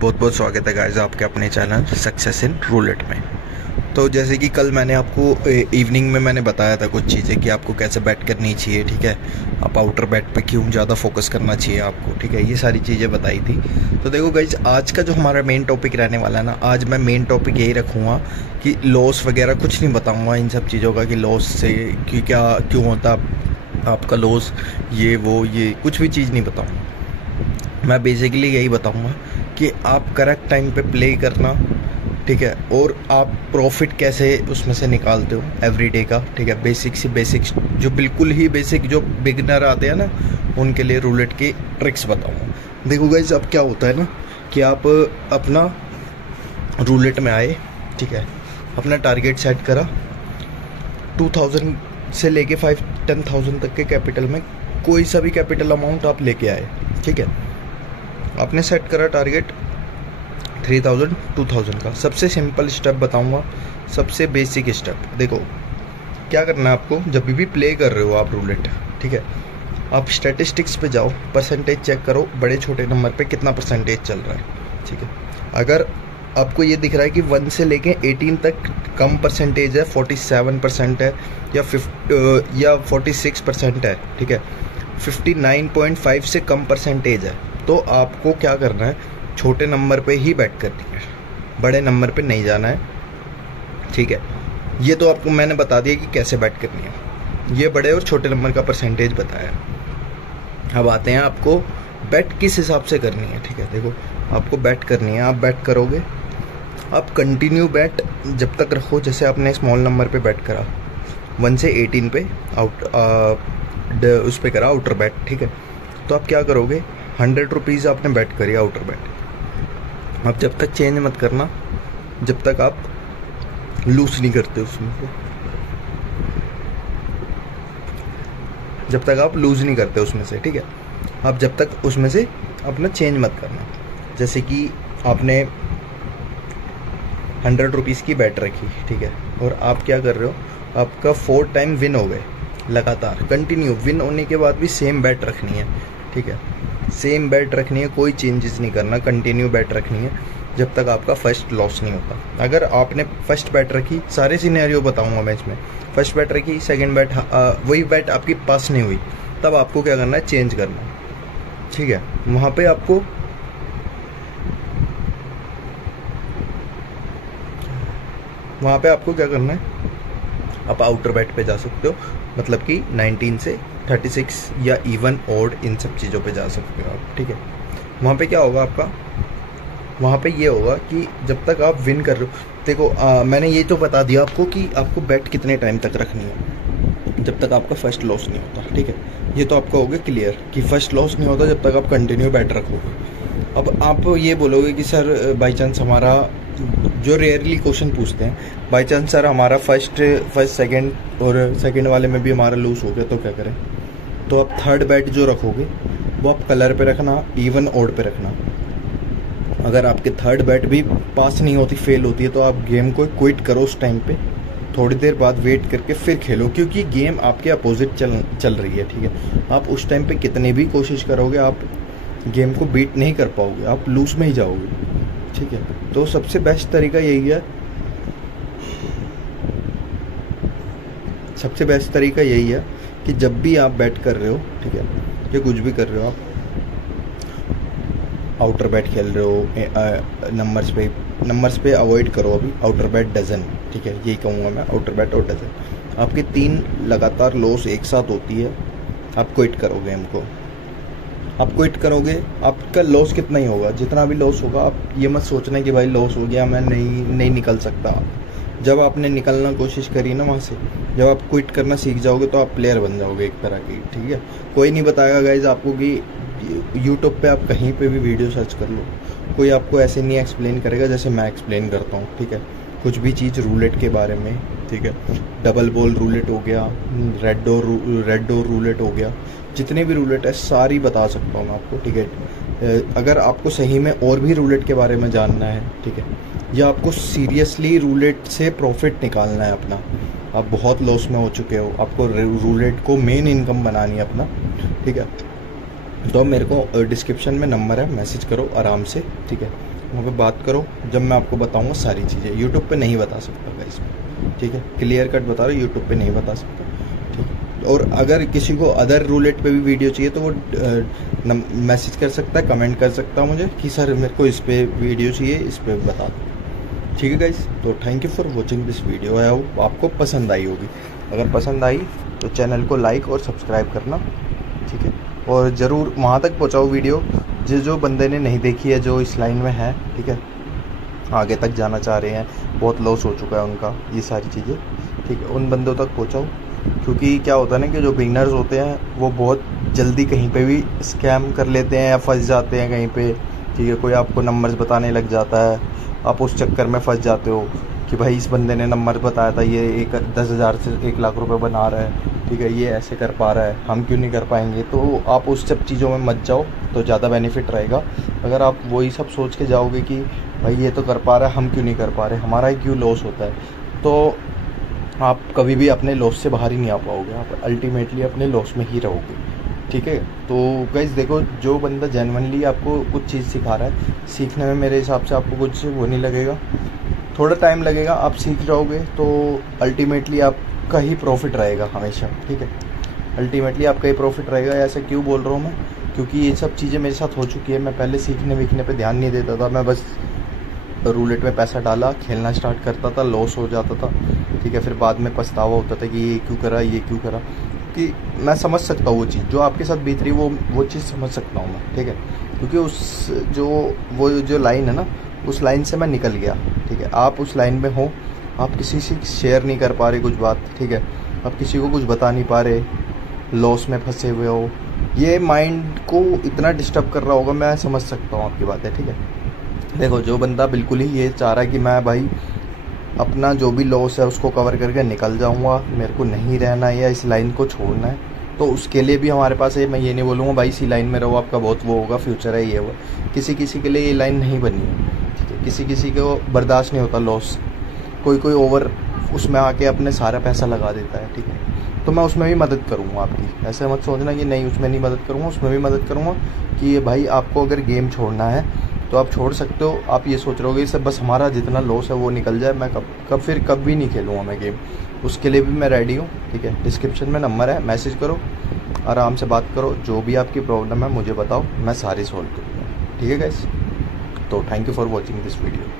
बहुत बहुत स्वागत है गाइस आपके अपने चैनल सक्सेस इन रूलेट में। तो जैसे कि कल मैंने आपको इवनिंग में मैंने बताया था कुछ चीज़ें कि आपको कैसे बैट करनी चाहिए, ठीक है। आप आउटर बैट पे क्यों ज़्यादा फोकस करना चाहिए आपको, ठीक है। ये सारी चीज़ें बताई थी। तो देखो गाइस, आज का जो हमारा मेन टॉपिक रहने वाला है ना, आज मैं मेन टॉपिक यही रखूँगा कि लॉस वगैरह कुछ नहीं बताऊँगा इन सब चीज़ों का, कि लॉस से कि क्या क्यों होता आपका लॉस, ये कुछ भी चीज़ नहीं बताऊँगा। मैं बेसिकली यही बताऊंगा कि आप करेक्ट टाइम पे प्ले करना, ठीक है, और आप प्रॉफिट कैसे उसमें से निकालते हो एवरीडे का, ठीक है। बेसिक से बेसिक, जो बिल्कुल ही बेसिक, जो बिगिनर आते हैं ना, उनके लिए रूलेट की ट्रिक्स बताऊंगा। देखो गाइस, अब क्या होता है ना कि आप अपना रूलेट में आए, ठीक है, अपना टारगेट सेट करा 2000 से लेके 5-10,000 तक के कैपिटल में, कोई सा भी कैपिटल अमाउंट आप लेके आए, ठीक है। आपने सेट करा टारगेट 3000 2000 का। सबसे सिंपल स्टेप बताऊंगा, सबसे बेसिक स्टेप। देखो क्या करना है आपको, जब भी प्ले कर रहे हो आप रूलेट, ठीक है, आप स्टैटिस्टिक्स पे जाओ, परसेंटेज चेक करो, बड़े छोटे नंबर पे कितना परसेंटेज चल रहा है, ठीक है। अगर आपको ये दिख रहा है कि 1 से लेके 18 तक कम परसेंटेज है, 47% है या 46% है, ठीक है, 59.5 से कम परसेंटेज है, तो आपको क्या करना है, छोटे नंबर पे ही बैट करनी है, बड़े नंबर पे नहीं जाना है, ठीक है। ये तो आपको मैंने बता दिया कि कैसे बैट करनी है, ये बड़े और छोटे नंबर का परसेंटेज बताया। अब आते हैं आपको बैट किस हिसाब से करनी है, ठीक है। देखो आपको बैट करनी है, आप बैट करोगे, आप कंटिन्यू बैट जब तक रखो, जैसे आपने स्मॉल नंबर पे बैट करा 1 से 18 पे उस पे करा आउटर बैट, ठीक है। तो आप क्या करोगे, 100 रुपीज़ आपने बैट करी आउटर बैट। आप जब तक चेंज मत करना जब तक आप लूज नहीं करते उसमें से, जब तक आप लूज नहीं करते उसमें से, ठीक है। आप जब तक उसमें से अपना चेंज मत करना। जैसे कि आपने 100 रुपीज़ की बैट रखी, ठीक है, और आप क्या कर रहे हो, आपका 4 टाइम विन हो गए लगातार, कंटिन्यू विन होने के बाद भी सेम बैट रखनी है, ठीक है, सेम बैट रखनी है, कोई चेंजेस नहीं करना, कंटिन्यू बैट रखनी है जब तक आपका फर्स्ट लॉस नहीं होता। अगर आपने फर्स्ट बैट रखी, सारे सिनेरियो बताऊंगा मैं इसमें, फर्स्ट बैट रखी, सेकंड बैट वही बैट आपकी पास नहीं हुई, तब आपको क्या करना है, चेंज करना, ठीक है। वहाँ पे आपको क्या करना है, आप आउटर बैट पे जा सकते हो, मतलब कि 19 से 36 या इवन ऑड, इन सब चीज़ों पे जा सकते हो आप, ठीक है। वहाँ पे क्या होगा आपका, वहाँ पे ये होगा कि जब तक आप विन कर रहे हो, देखो मैंने ये तो बता दिया आपको कि आपको बैट कितने टाइम तक रखनी है, जब तक आपका फर्स्ट लॉस नहीं होता, ठीक है। ये तो आपका हो गया क्लियर कि फर्स्ट लॉस नहीं होता जब तक आप कंटिन्यू बैट रखोगे। अब आप ये बोलोगे कि सर बाई चांस हमारा, जो रेयरली क्वेश्चन पूछते हैं, बाई चांस सर हमारा फर्स्ट सेकंड और सेकंड वाले में भी हमारा लूज हो गया तो क्या करें। तो आप थर्ड बैट जो रखोगे वो आप कलर पे रखना, इवन ऑड पे रखना। अगर आपके थर्ड बैट भी पास नहीं होती, फेल होती है, तो आप गेम को क्विट करो उस टाइम पे, थोड़ी देर बाद वेट करके फिर खेलो, क्योंकि गेम आपके अपोजिट चल रही है, ठीक है। आप उस टाइम पे कितनी भी कोशिश करोगे, आप गेम को बीट नहीं कर पाओगे, आप लूज में ही जाओगे, ठीक है। तो सबसे बेस्ट तरीका यही है, सबसे बेस्ट तरीका यही है कि जब भी आप बैट कर रहे हो, ठीक है, या कुछ भी कर रहे हो, आप आउटर बैट खेल रहे हो, नंबर्स पे अवॉइड करो अभी, आउटर बैट डजन, ठीक है, यही कहूँगा मैं, आउटर बैट और डजन। आपके 3 लगातार लॉस एक साथ होती है, आप क्विट करो गेम को, आप क्विट करोगे, आपका लॉस कितना ही होगा, जितना भी लॉस होगा, आप ये मत सोचना कि भाई लॉस हो गया, मैं नहीं निकल सकता। जब आपने निकलना कोशिश करी ना वहाँ से, जब आप क्विट करना सीख जाओगे तो आप प्लेयर बन जाओगे एक तरह की, ठीक है। कोई नहीं बताएगा गाइज आपको कि यूट्यूब पे आप कहीं पे भी वीडियो सर्च कर लो, कोई आपको ऐसे नहीं एक्सप्लेन करेगा जैसे मैं एक्सप्लेन करता हूँ, ठीक है। कुछ भी चीज़ रूलेट के बारे में, ठीक है, डबल बॉल रूलेट हो गया, रेड डोर रूलेट हो गया, जितने भी रूलेट है सारी बता सकता हूँ मैं आपको, ठीक है। अगर आपको सही में और भी रूलेट के बारे में जानना है, ठीक है, या आपको सीरियसली रूलेट से प्रॉफिट निकालना है अपना, आप बहुत लॉस में हो चुके हो, आपको रूलेट को मेन इनकम बनानी है अपना, ठीक है, तो मेरे को डिस्क्रिप्शन में नंबर है, मैसेज करो आराम से, ठीक है। वहाँ पे बात करो, जब मैं आपको बताऊँगा सारी चीज़ें। यूट्यूब पे नहीं बता सकता गाइस मैं, ठीक है, क्लियर कट बता रहा हूँ, यूट्यूब पे नहीं बता सकता, ठीक है। और अगर किसी को अदर रूलेट पे भी वीडियो चाहिए तो वो मैसेज कर सकता है, कमेंट कर सकता है मुझे कि सर मेरे को इस पे वीडियो चाहिए, इस पे बता दो, ठीक है गाइस। तो thank you for watching this video. I hope आपको पसंद आई होगी। अगर पसंद आई तो चैनल को लाइक और सब्सक्राइब करना, ठीक है। और ज़रूर वहाँ तक पहुँचाओ वीडियो जो बंदे ने नहीं देखी है, जो इस लाइन में है, ठीक है, आगे तक जाना चाह रहे हैं, बहुत लॉस हो चुका है उनका, ये सारी चीज़ें, ठीक है, उन बंदों तक पहुँचाओ। क्योंकि क्या होता है ना कि जो बिगनर्स होते हैं वो बहुत जल्दी कहीं पे भी स्कैम कर लेते हैं या फंस जाते हैं कहीं पे, ठीक है। कोई आपको नंबर्स बताने लग जाता है, आप उस चक्कर में फंस जाते हो कि भाई इस बंदे ने नंबर बताया था, ये 10,000 से 1,00,000 रुपये बना रहा है, ठीक है, ये ऐसे कर पा रहा है, हम क्यों नहीं कर पाएंगे। तो आप उस सब चीज़ों में मत जाओ, तो ज़्यादा बेनिफिट रहेगा। अगर आप वही सब सोच के जाओगे कि भाई ये तो कर पा रहा है, हम क्यों नहीं कर पा रहे, हमारा ही क्यों लॉस होता है, तो आप कभी भी अपने लॉस से बाहर ही नहीं आ पाओगे, आप अल्टीमेटली अपने लॉस में ही रहोगे, ठीक है। तो गाइस देखो, जो बंदा जेन्युइनली आपको कुछ चीज़ सिखा रहा है, सीखने में मेरे हिसाब से आपको कुछ वो नहीं लगेगा, थोड़ा टाइम लगेगा, आप सीख जाओगे तो अल्टीमेटली आपका ही प्रॉफिट रहेगा हमेशा, ठीक है। अल्टीमेटली आपका ही प्रॉफिट रहेगा। ऐसा क्यों बोल रहा हूँ मैं, क्योंकि ये सब चीज़ें मेरे साथ हो चुकी है। मैं पहले सीखने वीखने पे ध्यान नहीं देता था, मैं बस रूलेट में पैसा डाला, खेलना स्टार्ट करता था, लॉस हो जाता था, ठीक है। फिर बाद में पछतावा होता था कि ये क्यों करा, ये क्यों करा। कि मैं समझ सकता हूँ वो चीज़ जो आपके साथ बीत रही, वो चीज़ समझ सकता हूँ मैं, ठीक है। क्योंकि वो जो लाइन है ना, उस लाइन से मैं निकल गया, ठीक है। आप उस लाइन में हो, आप किसी से शेयर नहीं कर पा रहे कुछ बात, ठीक है, आप किसी को कुछ बता नहीं पा रहे, लॉस में फंसे हुए हो, ये माइंड को इतना डिस्टर्ब कर रहा होगा, मैं समझ सकता हूँ आपकी बात है, ठीक है। देखो, जो बंदा बिल्कुल ही ये चाह रहा है कि मैं भाई अपना जो भी लॉस है उसको कवर करके निकल जाऊंगा, मेरे को नहीं रहना है या इस लाइन को छोड़ना है, तो उसके लिए भी हमारे पास है। मैं ये नहीं बोलूँगा भाई इसी लाइन में रहो, आपका बहुत वो होगा, फ्यूचर है, ये वो। किसी किसी के लिए ये लाइन नहीं बनी है, ठीक है। किसी किसी को बर्दाश्त नहीं होता लॉस, कोई ओवर उसमें आके अपने सारा पैसा लगा देता है, ठीक है। तो मैं उसमें भी मदद करूँगा आपकी, ऐसे मत सोचना कि नहीं उसमें नहीं मदद करूँगा, उसमें भी मदद करूँगा। कि ये भाई आपको अगर गेम छोड़ना है तो आप छोड़ सकते हो। आप ये सोच रहे हो सब बस हमारा जितना लॉस है वो निकल जाए, मैं कभी नहीं खेलूँगा मैं गेम, उसके लिए भी मैं रेडी हूँ, ठीक है। डिस्क्रिप्शन में नंबर है, मैसेज करो, आराम से बात करो, जो भी आपकी प्रॉब्लम है मुझे बताओ, मैं सारी सॉल्व करूँगा, ठीक है गाइस। तो thank you for watching this video.